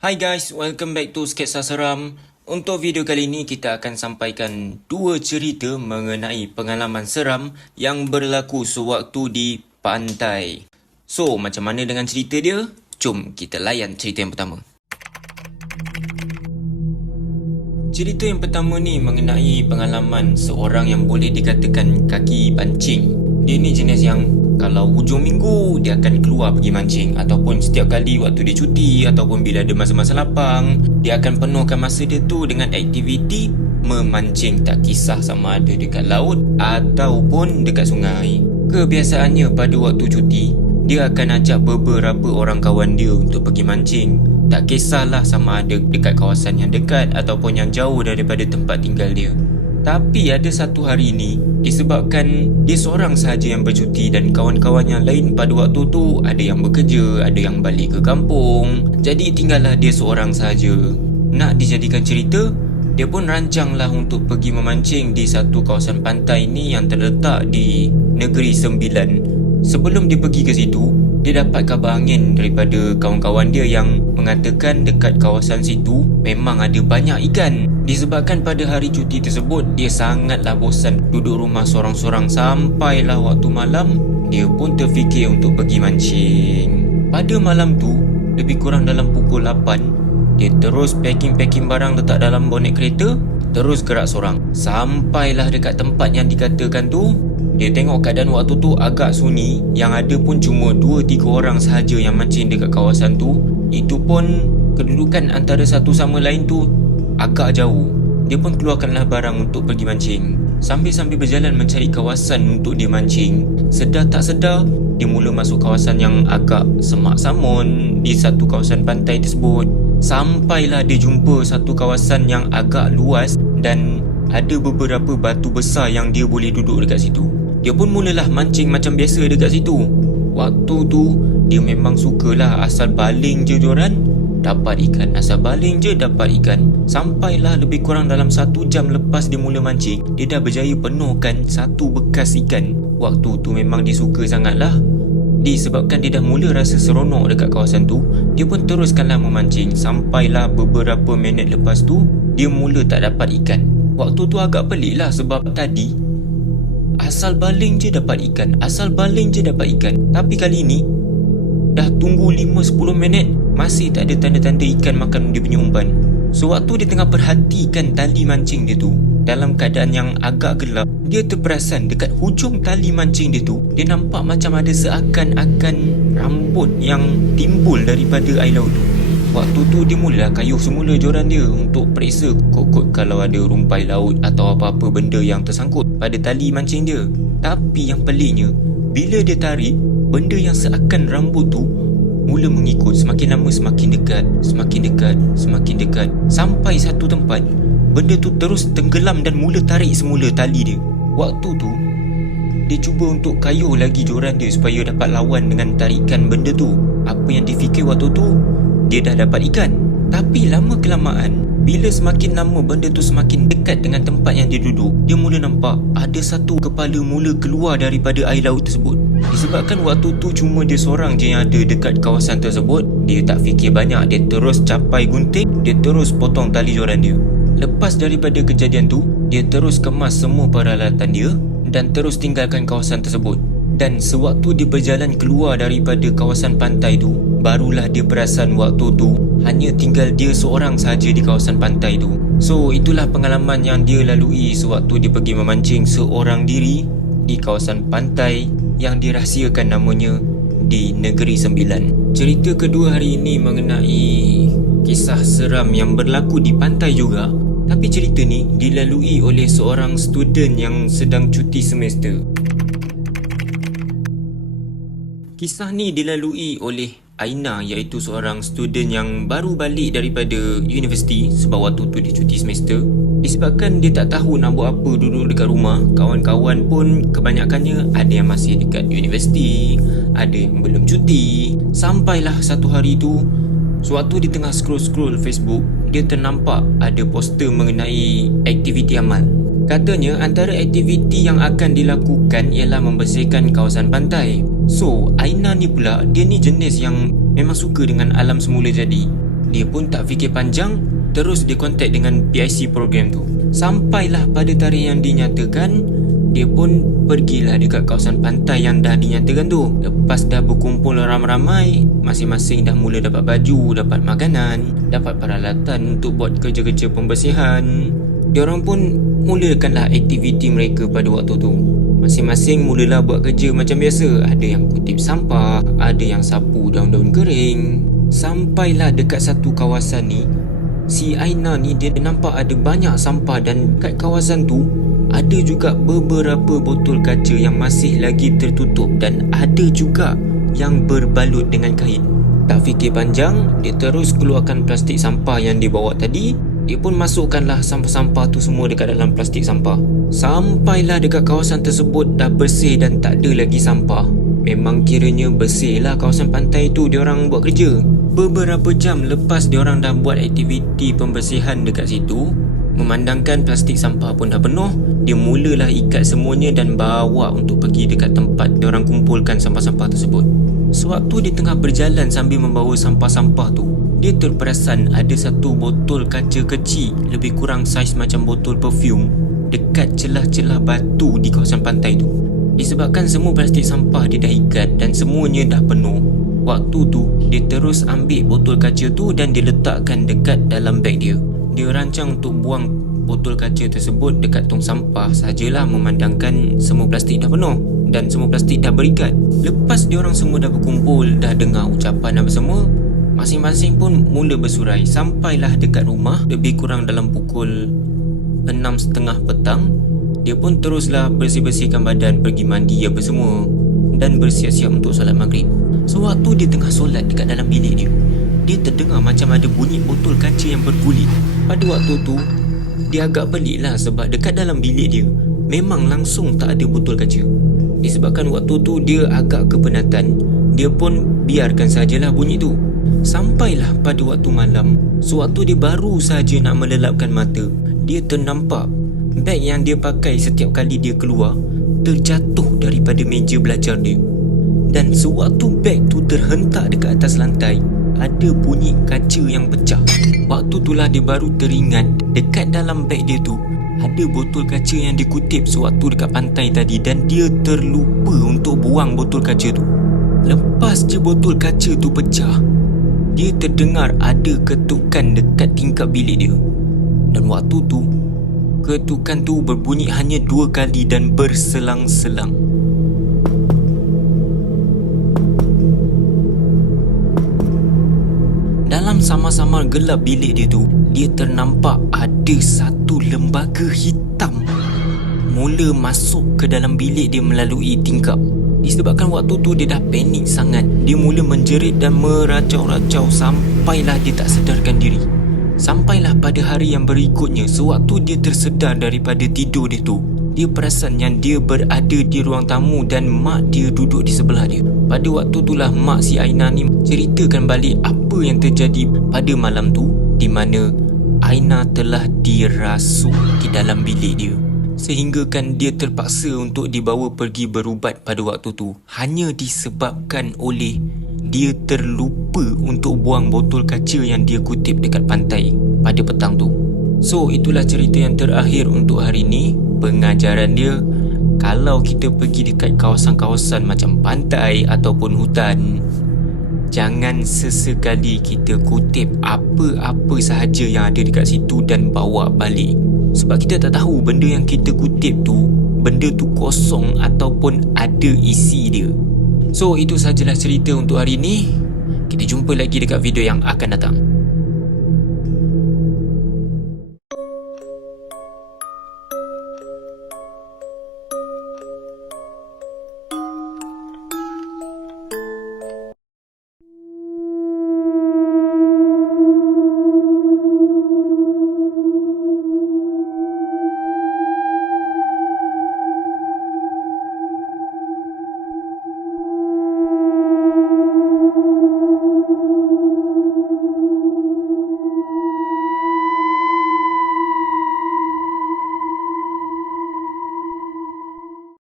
Hai guys, welcome back to Sketsa Seram. Untuk video kali ini kita akan sampaikan dua cerita mengenai pengalaman seram yang berlaku sewaktu di pantai. So, macam mana dengan cerita dia? Jom kita layan cerita yang pertama. Cerita yang pertama ni mengenai pengalaman seorang yang boleh dikatakan kaki pancing. Dia ni jenis yang kalau hujung minggu dia akan keluar pergi mancing, ataupun setiap kali waktu dia cuti ataupun bila ada masa-masa lapang, dia akan penuhkan masa dia tu dengan aktiviti memancing, tak kisah sama ada dekat laut ataupun dekat sungai. Kebiasaannya pada waktu cuti, dia akan ajak beberapa orang kawan dia untuk pergi mancing. Tak kisahlah sama ada dekat kawasan yang dekat ataupun yang jauh daripada tempat tinggal dia. Tapi ada satu hari ni, disebabkan dia seorang sahaja yang bercuti dan kawan-kawan yang lain pada waktu tu ada yang bekerja, ada yang balik ke kampung, jadi tinggallah dia seorang sahaja. Nak dijadikan cerita, dia pun rancanglah untuk pergi memancing di satu kawasan pantai ni yang terletak di Negeri Sembilan. Sebelum dia pergi ke situ, dia dapat kabar angin daripada kawan-kawan dia yang mengatakan dekat kawasan situ memang ada banyak ikan. Disebabkan pada hari cuti tersebut dia sangatlah bosan duduk rumah sorang-sorang, sampailah waktu malam dia pun terfikir untuk pergi mancing. Pada malam tu, lebih kurang dalam pukul 8, dia terus packing barang letak dalam bonet kereta, terus gerak sorang. Sampailah dekat tempat yang dikatakan tu, dia tengok keadaan waktu tu agak sunyi, yang ada pun cuma 2-3 orang sahaja yang mancing dekat kawasan tu. Itu pun kedudukan antara satu sama lain tu agak jauh. Dia pun keluarkanlah barang untuk pergi mancing. Sambil-sambil berjalan mencari kawasan untuk dia mancing, sedar tak sedar dia mula masuk kawasan yang agak semak samun di satu kawasan pantai tersebut. Sampailah dia jumpa satu kawasan yang agak luas dan ada beberapa batu besar yang dia boleh duduk dekat situ. Dia pun mulalah mancing macam biasa dekat situ. Waktu tu dia memang sukalah asal baling je joran dapat ikan, asal baling je dapat ikan. Sampailah lebih kurang dalam 1 jam lepas dia mula mancing, dia dah berjaya penuhkan satu bekas ikan. Waktu tu memang dia suka sangatlah. Disebabkan dia dah mula rasa seronok dekat kawasan tu, dia pun teruskanlah memancing. Sampailah beberapa minit lepas tu, dia mula tak dapat ikan. Waktu tu agak pelik lah, sebab tadi asal baling je dapat ikan, asal baling je dapat ikan. Tapi kali ni dah tunggu 5-10 minit masih tak ada tanda-tanda ikan makan dia punya umpan. Sewaktu dia tengah perhatikan tali mancing dia tu dalam keadaan yang agak gelap, dia terperasan dekat hujung tali mancing dia tu, dia nampak macam ada seakan-akan rambut yang timbul daripada air laut tu. Waktu tu dia mula kayuh semula joran dia untuk periksa kot-kot kalau ada rumpai laut atau apa-apa benda yang tersangkut pada tali mancing dia. Tapi yang peliknya, bila dia tarik, benda yang seakan rambut tu mula mengikut, semakin lama semakin dekat, semakin dekat, semakin dekat. Sampai satu tempat, benda tu terus tenggelam dan mula tarik semula tali dia. Waktu tu dia cuba untuk kayuh lagi joran dia supaya dapat lawan dengan tarikan benda tu. Apa yang difikir waktu tu, dia dah dapat ikan. Tapi lama kelamaan, bila semakin lama benda tu semakin dekat dengan tempat yang dia duduk, dia mula nampak ada satu kepala mula keluar daripada air laut tersebut. Disebabkan waktu tu cuma dia seorang je yang ada dekat kawasan tersebut, dia tak fikir banyak, dia terus capai gunting, dia terus potong tali joran dia. Lepas daripada kejadian tu, dia terus kemas semua peralatan dia dan terus tinggalkan kawasan tersebut. Dan sewaktu dia berjalan keluar daripada kawasan pantai tu, barulah dia perasan waktu tu hanya tinggal dia seorang sahaja di kawasan pantai tu. So itulah pengalaman yang dia lalui sewaktu dia pergi memancing seorang diri di kawasan pantai yang dirahsiakan namanya di Negeri Sembilan. Cerita kedua hari ini mengenai kisah seram yang berlaku di pantai juga, tapi cerita ni dilalui oleh seorang student yang sedang cuti semester. Kisah ni dilalui oleh Aina, iaitu seorang student yang baru balik daripada universiti sebab waktu tu dia cuti semester. Disebabkan dia tak tahu nak buat apa duduk dekat rumah, kawan-kawan pun kebanyakannya ada yang masih dekat universiti, ada yang belum cuti. Sampailah satu hari tu, sewaktu dia tengah scroll Facebook, dia ternampak ada poster mengenai aktiviti amal. Katanya antara aktiviti yang akan dilakukan ialah membersihkan kawasan pantai. So, Aina ni pula, dia ni jenis yang memang suka dengan alam semula jadi. Dia pun tak fikir panjang, terus dia kontak dengan PIC program tu. Sampailah pada tarikh yang dinyatakan, dia pun pergilah dekat kawasan pantai yang dah dinyatakan tu. Lepas dah berkumpul ramai-ramai, masing-masing dah mula dapat baju, dapat makanan, dapat peralatan untuk buat kerja-kerja pembersihan. Diorang pun mulakanlah aktiviti mereka pada waktu tu. Masing-masing mulalah buat kerja macam biasa. Ada yang kutip sampah, ada yang sapu daun-daun kering. Sampailah dekat satu kawasan ni, si Aina ni dia nampak ada banyak sampah dan kat kawasan tu ada juga beberapa botol kaca yang masih lagi tertutup dan ada juga yang berbalut dengan kain. Tak fikir panjang, dia terus keluarkan plastik sampah yang dia bawa tadi. Dia pun masukkanlah sampah-sampah tu semua dekat dalam plastik sampah. Sampailah dekat kawasan tersebut dah bersih dan tak ada lagi sampah. Memang kiranya bersih lah kawasan pantai tu diorang buat kerja. Beberapa jam lepas diorang dah buat aktiviti pembersihan dekat situ, memandangkan plastik sampah pun dah penuh, dia mulalah ikat semuanya dan bawa untuk pergi dekat tempat diorang kumpulkan sampah-sampah tersebut. Sewaktu dia tengah berjalan sambil membawa sampah-sampah tu, dia terperasan ada satu botol kaca kecil, lebih kurang saiz macam botol perfume, dekat celah-celah batu di kawasan pantai tu. Disebabkan semua plastik sampah dia dah ikat dan semuanya dah penuh, waktu tu dia terus ambil botol kaca tu dan dia letakkan dekat dalam beg dia. Dia rancang untuk buang botol kaca tersebut dekat tong sampah sajalah, memandangkan semua plastik dah penuh dan semua plastik dah berikat. Lepas diorang semua dah berkumpul, dah dengar ucapan apa semua, masing-masing pun mula bersurai. Sampailah dekat rumah lebih kurang dalam pukul 6.30 petang. Dia pun teruslah bersih-bersihkan badan, pergi mandi apa semua dan bersiap-siap untuk solat maghrib. Sewaktu dia tengah solat dekat dalam bilik dia, dia terdengar macam ada bunyi botol kaca yang berguling. Pada waktu tu, dia agak pelik lah sebab dekat dalam bilik dia memang langsung tak ada botol kaca. Disebabkan waktu tu dia agak kepenatan, dia pun biarkan sajalah bunyi tu. Sampailah pada waktu malam, sewaktu dia baru saja nak melelapkan mata, dia ternampak beg yang dia pakai setiap kali dia keluar terjatuh daripada meja belajar dia. Dan sewaktu beg tu terhentak dekat atas lantai, ada bunyi kaca yang pecah. Waktu itulah dia baru teringat dekat dalam beg dia tu ada botol kaca yang dikutip sewaktu dekat pantai tadi, dan dia terlupa untuk buang botol kaca tu. Lepas je botol kaca tu pecah, dia terdengar ada ketukan dekat tingkap bilik dia. Dan waktu tu, ketukan tu berbunyi hanya 2 kali dan berselang-selang. Dalam sama-sama gelap bilik dia tu, dia ternampak ada satu lembaga hitam mula masuk ke dalam bilik dia melalui tingkap. Disebabkan waktu tu dia dah panik sangat, dia mula menjerit dan meracau-racau sampailah dia tak sedarkan diri. Sampailah pada hari yang berikutnya, sewaktu dia tersedar daripada tidur dia tu, dia perasan yang dia berada di ruang tamu dan mak dia duduk di sebelah dia. Pada waktu itulah mak si Aina ni ceritakan balik apa yang terjadi pada malam tu, di mana Aina telah dirasuk di dalam bilik dia, sehinggakan dia terpaksa untuk dibawa pergi berubat pada waktu tu, hanya disebabkan oleh dia terlupa untuk buang botol kaca yang dia kutip dekat pantai pada petang tu. So itulah cerita yang terakhir untuk hari ni. Pengajaran dia, kalau kita pergi dekat kawasan-kawasan macam pantai ataupun hutan, jangan sesekali kita kutip apa-apa sahaja yang ada dekat situ dan bawa balik. Sebab kita tak tahu benda yang kita kutip tu, benda tu kosong ataupun ada isi dia. So itu sajalah cerita untuk hari ni. Kita jumpa lagi dekat video yang akan datang.